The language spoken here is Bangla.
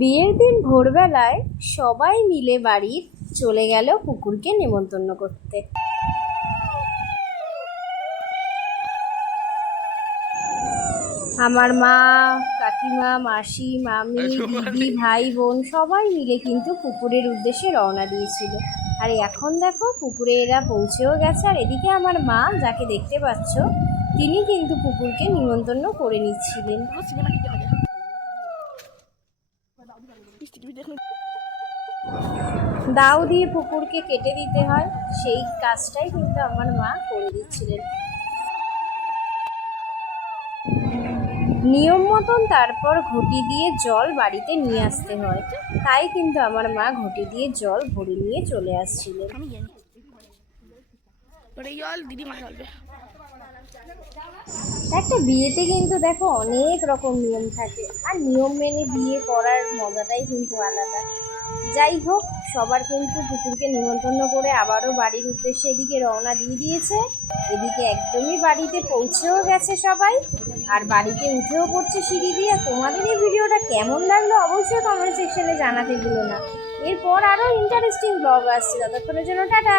বিয়ের দিন ভোরবেলায় সবাই মিলে বাড়ির চলে গেল পুকুরকে নেমন্তন্ন করতে। আমার মা, কাকিমা, মাসি, মামি, দিদি, ভাই বোন সবাই মিলে কিন্তু পুকুরের উদ্দেশ্যে রওনা দিয়েছিল। আর এখন দেখো পুকুরে এরা পৌঁছেও গেছে। আর এদিকে আমার মা, যাকে দেখতে পাচ্ছ, তিনি কিন্তু পুকুরকে নিমন্ত্রণ করে নিচ্ছিলেন। দাও দিয়ে পুকুরকে কেটে দিতে হয়, সেই কাজটাই কিন্তু আমার মা করে দিচ্ছিলেন নিয়ম মতন। তারপর ঘটি দিয়ে জল বাড়িতে নিয়ে আসতে হয়, তাই কিন্তু আমার মা ঘটি দিয়ে জল ভরে নিয়ে চলে আসছিলেন। একটা বিয়েতে কিন্তু দেখো অনেক রকম নিয়ম থাকে, আর নিয়ম মেনে বিয়ে করার মজাটাই কিন্তু আলাদা। যাই হোক, সবার কিন্তু পুকুরকে নিমন্ত্রণ করে আবারও বাড়ির উদ্দেশ্যে এদিকে রওনা দিয়ে দিয়েছে। এদিকে একদমই বাড়িতে পৌঁছেও গেছে সবাই, আর বাড়িতে উঠেও পড়ছে সিঁড়ি দিয়ে। তোমাদের এই ভিডিওটা কেমন লাগলো অবশ্যই কমেন্ট সেকশনে জানাতে ভুলো না। এরপর আরও ইন্টারেস্টিং ব্লগ আসছে, ততক্ষণের জন্য টাটা।